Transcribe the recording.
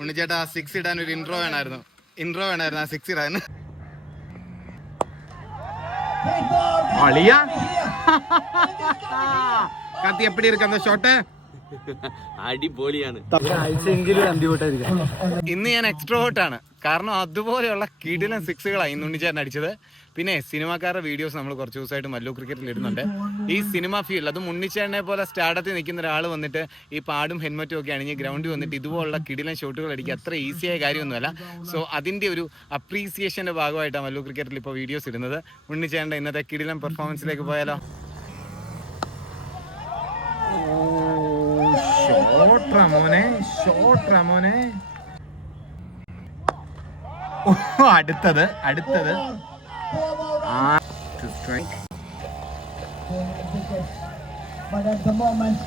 ഉണ്ണിച്ചേട്ടാ 6 ഇടാൻ ഒരു ഇൻട്രോ വേണമായിരുന്നു ആ 6 ഇടാൻ. കത്തി എപ്പിടി ഇരിക്കുന്ന ഷോട്ട് അടിപൊളിയാണ്. ഇന്ന് ഞാൻ എക്സ്ട്രോവേർട്ടാണ്, കാരണം അതുപോലെയുള്ള കിടിലൻ 6കളാണ് ഇന്ന് ഉണ്ണിച്ചേട്ടൻ അടിച്ചത്. പിന്നെ സിനിമാക്കാരുടെ വീഡിയോസ് നമ്മൾ കുറച്ച് ദിവസമായിട്ട് മല്ലു ക്രിക്കറ്റിൽ ഇടുന്നുണ്ട്. ഈ സിനിമ ഫീൽഡ്, അതും ഉണ്ണിച്ചേട്ടനെ പോലെ സ്റ്റാർഡത്തിൽ നിൽക്കുന്ന ഒരാൾ വന്നിട്ട് ഈ പാടും ഹെൽമറ്റും ഒക്കെ അണിഞ്ഞ് ഗ്രൗണ്ടിൽ വന്നിട്ട് ഇതുപോലുള്ള കിടിലൻ ഷോട്ടുകൾ അടിക്കുക അത്ര ഈസിയായ കാര്യമൊന്നുമല്ല. സോ അതിൻ്റെ ഒരു അപ്രീസിയേഷൻ്റെ ഭാഗമായിട്ടാണ് മല്ലു ക്രിക്കറ്റിൽ ഇപ്പോൾ വീഡിയോസ് ഇടുന്നത്. ഉണ്ണിച്ചേട്ടൻ്റെ ഇന്നത്തെ കിടിലൻ പെർഫോമൻസിലേക്ക് പോയാലോ? അടുത്തത് But at the moment